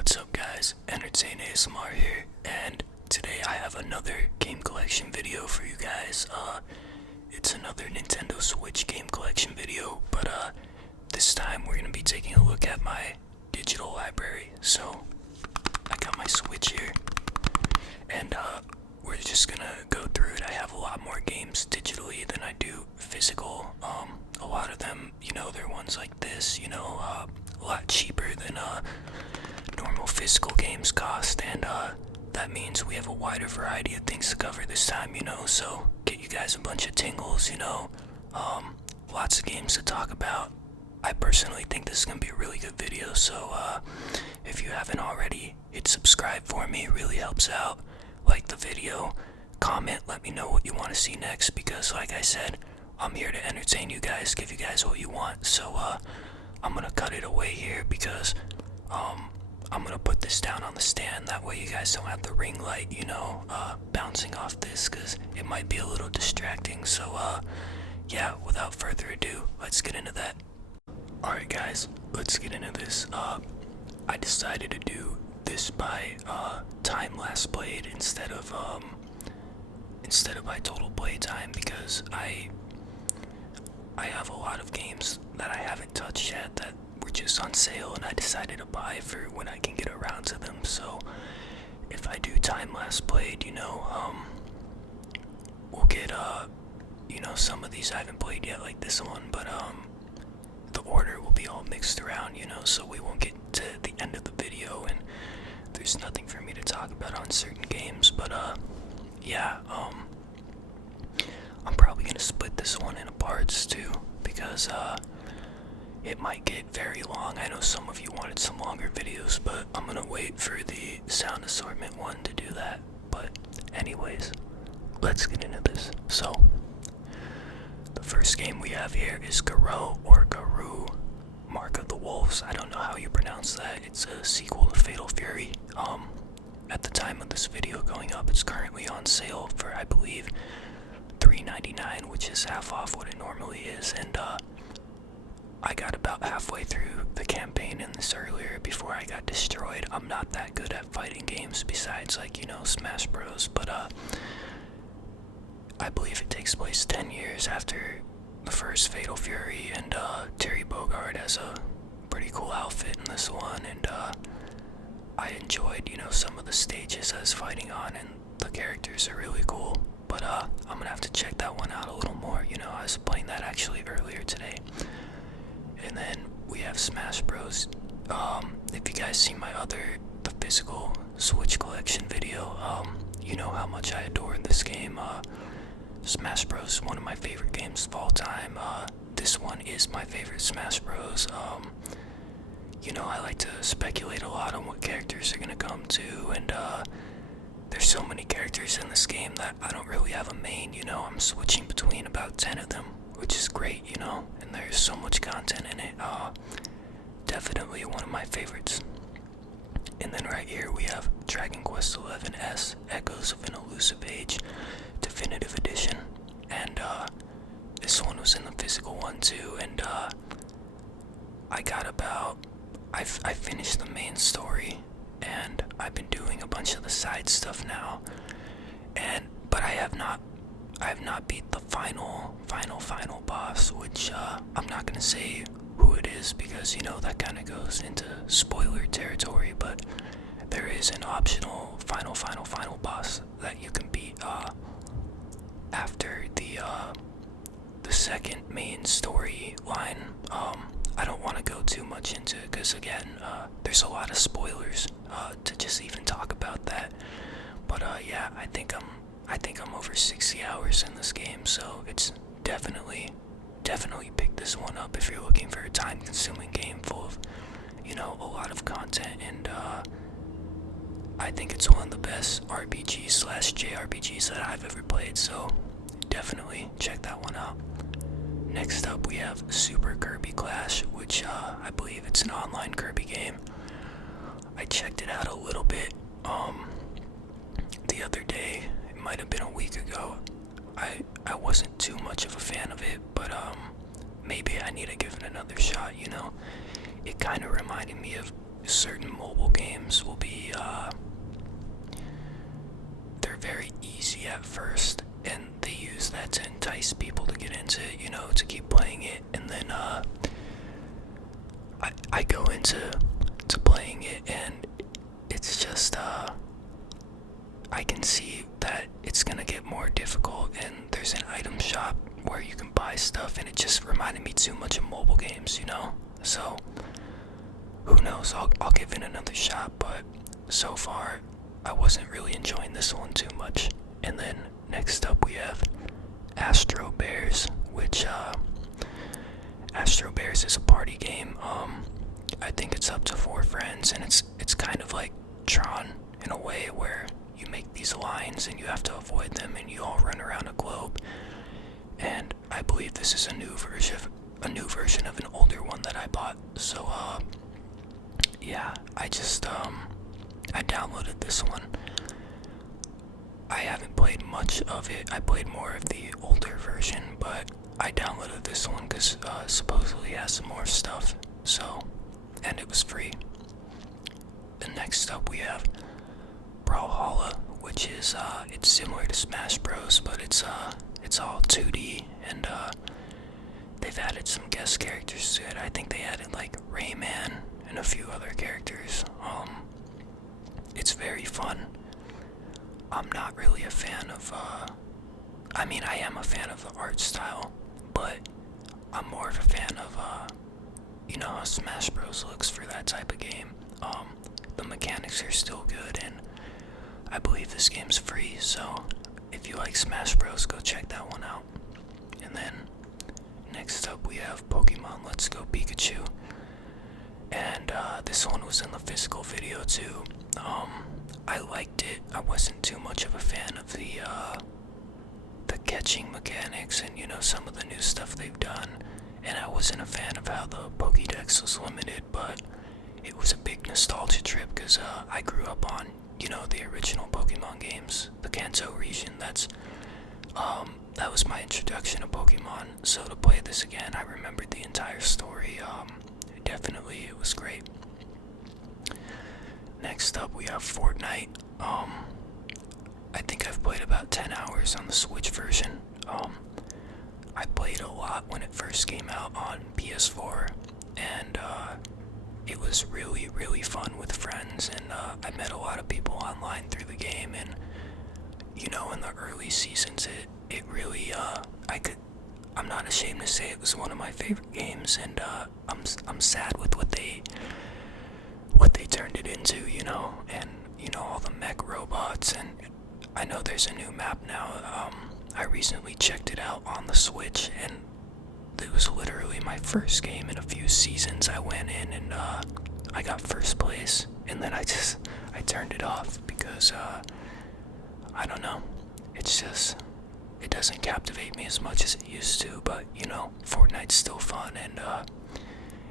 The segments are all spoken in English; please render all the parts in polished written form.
What's up guys, Entertain ASMR here, and today I have another game collection video for you guys. It's another Nintendo Switch game collection video, but this time we're gonna be taking a look at my digital library. So, I got my Switch here, and we're just gonna go through it. I have a lot more games digitally than I do physical. A lot of them, they're ones like this, a lot cheaper than normal physical games cost, and that means we have a wider variety of things to cover this time, so get you guys a bunch of tingles, lots of games to talk about. I personally think this is gonna be a really good video, so if you haven't already, hit subscribe for me. It really helps out. Like the video, comment, let me know what you want to see next, because like I said, I'm here to entertain you guys, give you guys what you want. So I'm gonna cut it away here because I'm gonna put this down on the stand. That way you guys don't have the ring light, bouncing off this, because it might be a little distracting. So yeah, without further ado, let's get into that. Alright guys, let's get into this. I decided to do this by time last played instead of by total play time, because I have a lot of games that I haven't touched yet that were just on sale, and I decided to buy for when I can get around to them. So if I do time last played, we'll get some of these I haven't played yet, like this one, but the order will be all mixed around, so we won't get to the end of the video and there's nothing for me to talk about on certain games. But yeah, I'm probably gonna split this one into parts too, because it might get very long. I know some of you wanted some longer videos, but I'm gonna wait for the sound assortment one to do that. But anyways, let's get into this. So the first game we have here is Garo, or Garou, Mark of the Wolves. I don't know how you pronounce that. It's a sequel to Fatal Fury. At the time of this video going up, it's currently on sale for, I believe, $3.99, which is half off what it normally is. And I got about halfway through the campaign in this earlier before I got destroyed. I'm not that good at fighting games besides, like, Smash Bros, but I believe it takes place 10 years after the first Fatal Fury, and Terry Bogard has a pretty cool outfit in this one, and I enjoyed, some of the stages I was fighting on, and the characters are really cool. But I'm gonna have to check that one out a little more. I was playing that actually earlier today. And then we have Smash Bros. If you guys see my the physical Switch collection video, you know how much I adore this game. Smash Bros is one of my favorite games of all time. This one is my favorite Smash Bros. I like to speculate a lot on what characters are gonna come to, and there's so many characters in this game that I don't really have a main. I'm switching between about 10 of them, which is great, and there's so much content in it. Definitely one of my favorites. And then right here we have Dragon Quest XI S, Echoes of an Elusive Age, Definitive Edition, and this one was in the physical one too, and I finished the main story, and I've been doing a bunch of the side stuff now, but I have not beat the final boss, which I'm not gonna say who it is, because that kind of goes into spoiler territory. But there is an optional final boss that you can beat after the second main story line. I don't want to go too much into it, because again, there's a lot of spoilers to just even talk about that. But yeah, I think I'm over 60 hours in this game, so it's definitely pick this one up if you're looking for a time-consuming game full of a lot of content. And I think it's one of the best RPGs/JRPGs that I've ever played, so definitely check that one out. Next up we have Super Kirby Clash, which I believe it's an online Kirby game. I checked it out a little bit the other day. It might have been a week ago. I wasn't too much of a fan of it, but maybe I need to give it another shot. It kind of reminded me of certain mobile mobile games will be, they're very easy at first, and they use that to entice people to get into it, you know, to keep playing it, and then, I go into playing it, and it's just, I can see that it's gonna get more difficult, and there's an item shop where you can buy stuff, and it just reminded me too much of mobile games, you know? So, who knows, I'll give it another shot, but so far, I wasn't really enjoying this one too much. And then, next up we have Astro Bears, which, Astro Bears is a party game. I think it's up to 4 friends, and it's kind of like Tron in a way where you make these lines and you have to avoid them, and you all run around a globe. And I believe this is a new version of an older one that I bought. So yeah, I downloaded this one. I haven't played much of it. I played more of the older version, but I downloaded this one because supposedly it has some more stuff. So, and it was free. And next up we have Brawlhalla, which is it's similar to Smash Bros, but it's all 2D, and they've added some guest characters to it. I think they added like Rayman and a few other characters. It's very fun. I'm not really a fan of I mean, I am a fan of the art style, but I'm more of a fan of you know how Smash Bros looks for that type of game. The mechanics are still good, and I believe this game's free, so if you like Smash Bros, go check that one out. And then next up we have Pokemon Let's Go Pikachu, and this one was in the physical video too. I liked it. I wasn't too much of a fan of the catching mechanics and, you know, some of the new stuff they've done, and I wasn't a fan of how the Pokédex was limited, but it was a big nostalgia trip because I grew up on, you know, the original Pokemon games, the Kanto region. That was my introduction to Pokemon, so to play this again, I remembered the entire story. Definitely, it was great. Next up, we have Fortnite. I think I've played about 10 hours on the Switch version. I played a lot when it first came out on PS4, and it was really, really fun with friends, and I met a lot of people online through the game, and, you know, in the early seasons, it really, I'm not ashamed to say it was one of my favorite games, and I'm sad with what they turned it into, you know, and, you know, all the mech robots, and I know there's a new map now. I recently checked it out on the Switch, and it was literally my first game in a few seasons. I went in and I got first place, and then I turned it off because I don't know, it's just, it doesn't captivate me as much as it used to, but, you know, Fortnite's still fun, and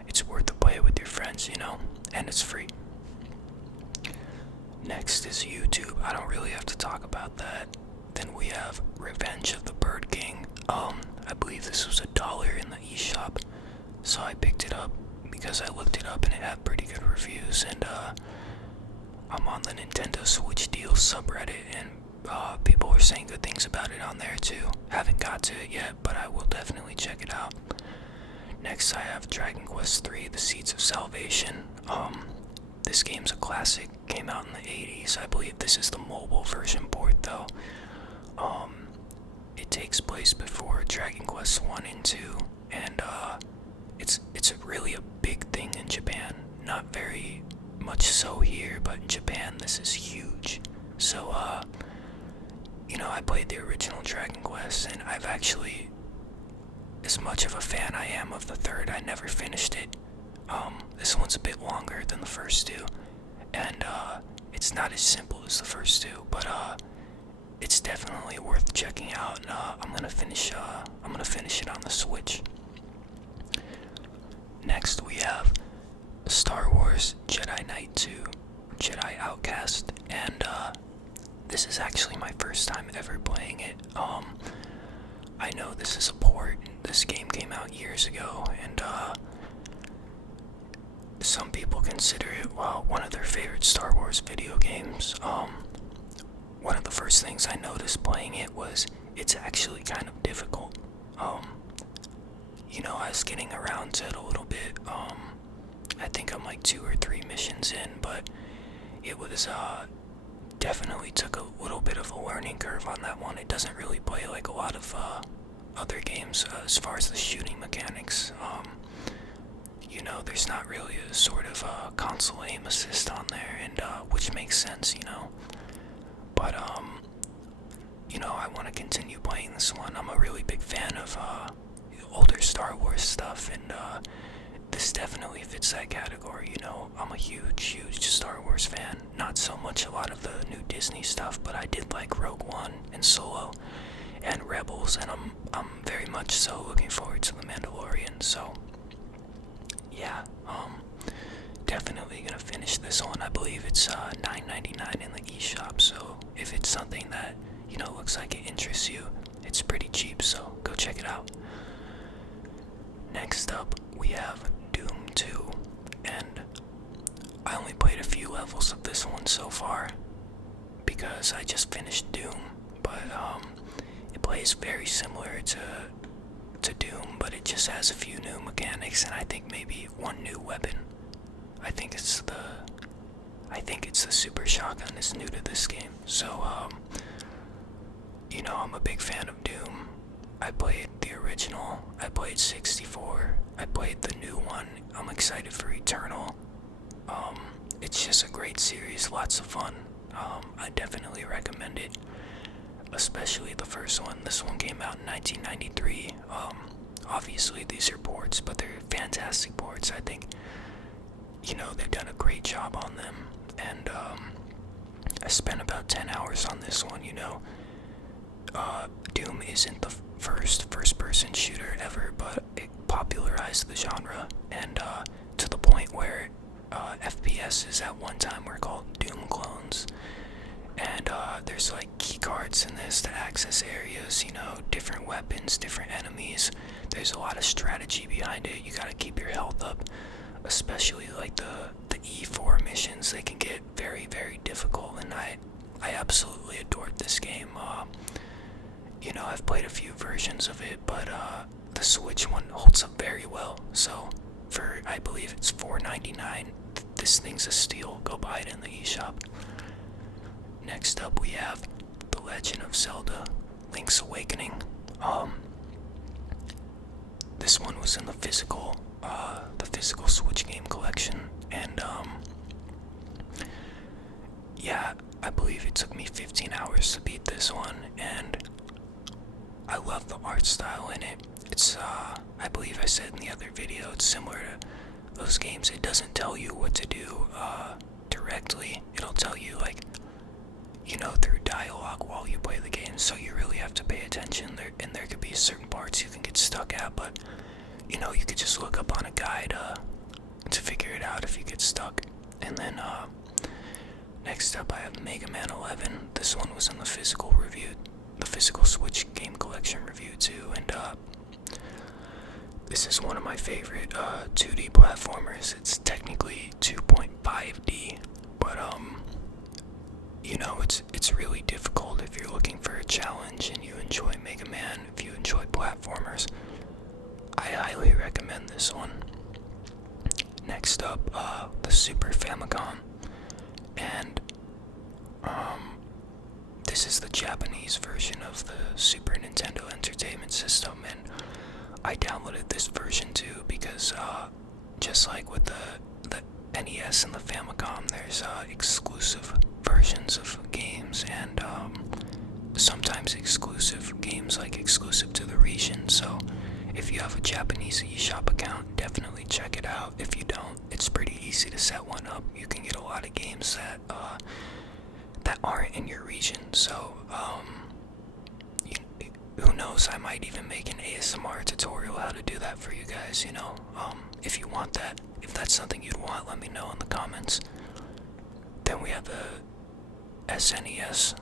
it's worth the play with your friends, you know, and it's free. Next is YouTube. I don't really have to talk about that. Then we have Revenge of the Bird King. I believe this was $1 in the eShop, so I picked it up because I looked it up and it had pretty good reviews, and I'm on the Nintendo Switch Deals subreddit, and people were saying good things about it on there too. Haven't got to it yet, but I will definitely check it out. Next I have Dragon Quest III: The Seeds of Salvation. This game's a classic, came out in the 80s. I believe this is the mobile version port though. It takes place before Dragon Quest 1 and 2, and it's really a big thing in Japan. Not very much so here, but in Japan this is huge. So you know, I played the original Dragon Quest, and I've actually, as much of a fan I am of the third, I never finished it. This one's a bit longer than the first two, and it's not as simple as the first two, but it's definitely worth checking out, and I'm gonna finish it on the Switch. Next we have Star Wars Jedi Knight 2, Jedi Outcast, and this is actually my first time ever playing it. I know this is a port. This game came out years ago, and some people consider it, well, one of their favorite Star Wars video games. One of the first things I noticed playing it was it's actually kind of difficult. I was getting around to it a little bit. I think I'm like 2 or 3 missions in, but it was definitely took a little bit of a learning curve on that one. It doesn't really play like a lot of other games as far as the shooting mechanics. There's not really a sort of console aim assist on there, and which makes sense, But I want to continue playing this one. I'm a really big fan of older Star Wars stuff, and this definitely fits that category. I'm a huge Star Wars fan. Not so much a lot of the new Disney stuff, but I did like Rogue One and Solo and Rebels, and I'm very much so looking forward to The Mandalorian. So yeah, definitely gonna finish this one. I believe it's $9.99 in the eShop, so if it's something that looks like it interests you, it's pretty cheap, so go check it out. Next up, we have Doom 2, and I only played a few levels of this one so far because I just finished Doom, but it plays very similar to Doom, but it just has a few new mechanics, and I think maybe one new weapon. I think it's the super shotgun is new to this game. So I'm a big fan of Doom. I played the original, I played 64, I played the new one. I'm excited for Eternal. It's just a great series, lots of fun. I definitely recommend it, especially the first one. This one came out in 1993. Obviously these are ports, but they're fantastic ports. I think they've done a great job on them, and I spent about 10 hours on this one. Doom isn't the first-person shooter ever, but it popularized the genre, and to the point where FPSs at one time were called Doom clones. And there's like key cards in this to access areas, different weapons, different enemies. There's a lot of strategy behind it. You gotta keep your health up, especially like the E4 missions. They can get very, very difficult, and I absolutely adored this game. I've played a few versions of it, but the Switch one holds up very well. So for, I believe it's $4.99, this thing's a steal. Go buy it in the eShop. Next up, we have The Legend of Zelda: Link's Awakening. This one was in the physical Switch game collection, and yeah, I believe it took me 15 hours to beat this one, and I love the art style in it. It's I believe I said in the other video, it's similar to those games. It doesn't tell you what to do directly. It'll tell you through dialogue while you play the game, so you really have to pay attention there, and there could be certain parts you can get stuck at, but you could just look up on a guide to figure it out if you get stuck. And then next up, I have Mega Man 11. This one was in the physical Switch game collection review too, and this is one of my favorite 2D platformers. It's technically 2.5D, but it's really difficult if you're looking for a challenge and you enjoy Mega Man, if you enjoy platformers. I highly recommend this one. Next up, the Super Famicom, and this is the Japanese version of the Super Nintendo Entertainment System, and I downloaded this version too because just like with the NES and the Famicom, there's exclusive versions of games, and sometimes exclusive games exclusive to the region. So if you have a Japanese eShop account, definitely check it out. If you don't, it's pretty easy to set one up. You can get a lot of games that aren't in your region. So who knows, I might even make an ASMR tutorial how to do that for you guys, if you want that. If that's something you'd want, let me know in the comments. Then we have the SNES.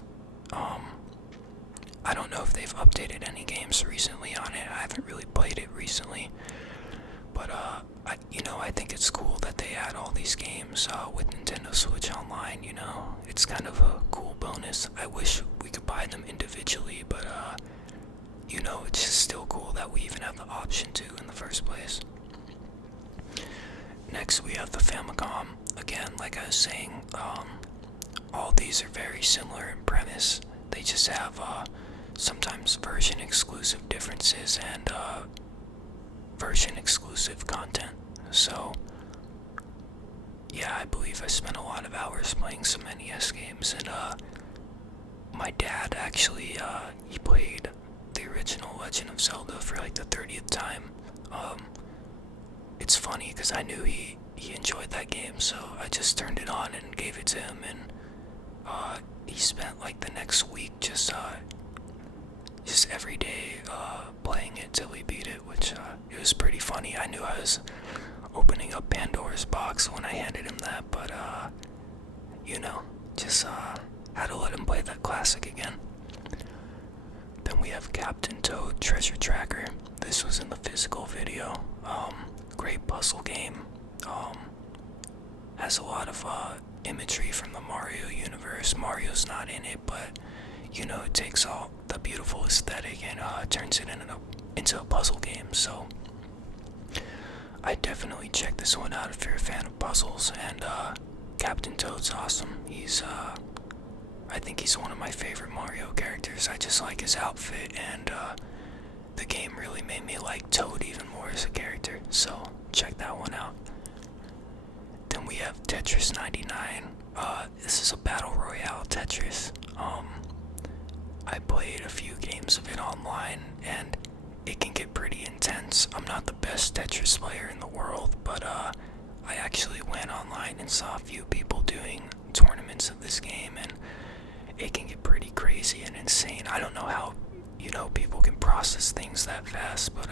I don't know if they've updated any games recently on it. I haven't really played it recently, but I think it's cool that they add all these games with Nintendo Switch Online. It's kind of a cool bonus. I wish we could buy them individually, but it's just still cool that we even have the option to in the first place. Next, we have the Famicom. Again, like I was saying, all these are very similar in premise. They just have sometimes version exclusive differences and version exclusive content. So yeah, I believe I spent a lot of hours playing some NES games, and my dad actually he played the original Legend of Zelda for like the 30th time. It's funny because I knew he enjoyed that game, so I just turned it on and gave it to him, and he spent like the next week just every day playing it till he beat it, which it was pretty funny. I knew I was opening up Pandora's box when I handed him that, but just had to let him play that classic again. Then we have Captain Toad Treasure Tracker. This was in the physical video. Great puzzle game. Has a lot of imagery from the Mario universe. Mario's not in it, but it takes all the beautiful aesthetic and turns it into a puzzle game. So I definitely check this one out if you're a fan of puzzles. And Captain Toad's awesome. I think he's one of my favorite Mario characters. I just like his outfit, and the game really made me like Toad even more as a character. So check that one out. Then we have Tetris 99. This is a battle royale Tetris. I played a few games of it online, and it can get pretty intense. I'm not the best Tetris player in the world, but I actually went online and saw a few people doing tournaments of this game, and it can get pretty crazy and insane. I don't know how, people can process things that fast, but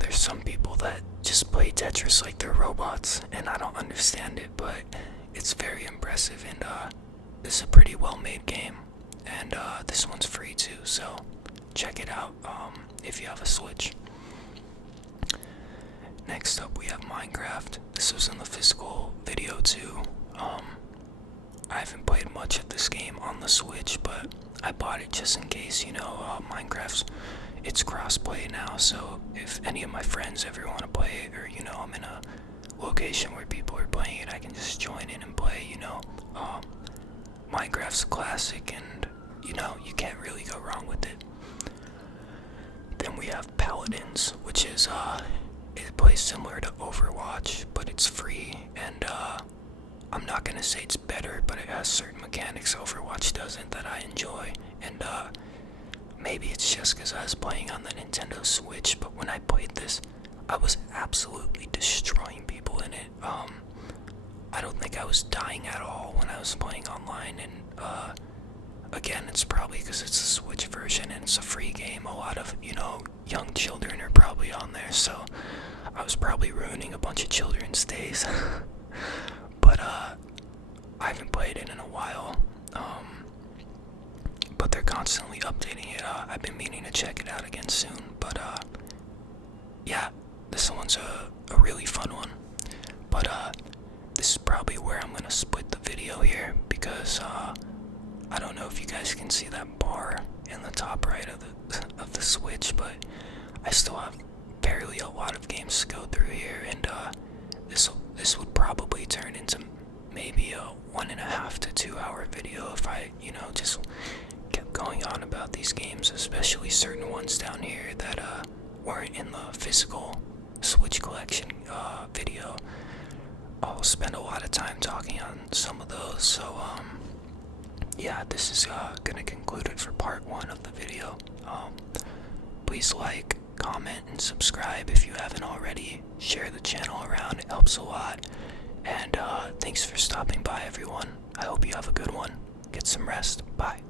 there's some people that just play Tetris like they're robots, and I don't understand it, but it's very impressive, and this is a pretty well-made game, and this one's free too, so check it out if you have a Switch. Next up, we have Minecraft. This was in the physical video too. I haven't played much of this game on the Switch, but I bought it just in case. It's cross-play now, so if any of my friends ever want to play it, or I'm in a location where people are playing it, I can just join in and play. Minecraft's a classic, and you can't really go wrong with it. Then we have Paladins, which is it plays similar to Overwatch, but it's free, and I'm not gonna say it's better, but it has certain mechanics Overwatch doesn't that I enjoy, and maybe it's just because I was playing on the Nintendo Switch, but when I played this, I was absolutely destroying people in it. I don't think I was dying at all when I was playing online, and again, it's probably because it's a Switch version and it's a free game. A lot of, young children are probably on there, so I was probably ruining a bunch of children's days. But I haven't played it in a while, but they're constantly updating it. I've been meaning to check it out again soon, but yeah, this one's a really fun one. But this is probably where I'm gonna split the video here, because I don't know if you guys can see that bar in the top right of the Switch, but I still have barely a lot of games to go through here, and this would probably turn into maybe a 1.5 to 2 hour video if I just kept going on about these games, especially certain ones down here that weren't in the physical Switch collection video. I'll spend a lot of time talking on some of those, so yeah, this is gonna conclude it for part 1 of the video. Please like, comment, and subscribe if you haven't already. Share the channel around, it helps a lot. And thanks for stopping by, everyone. I hope you have a good one. Get some rest. Bye.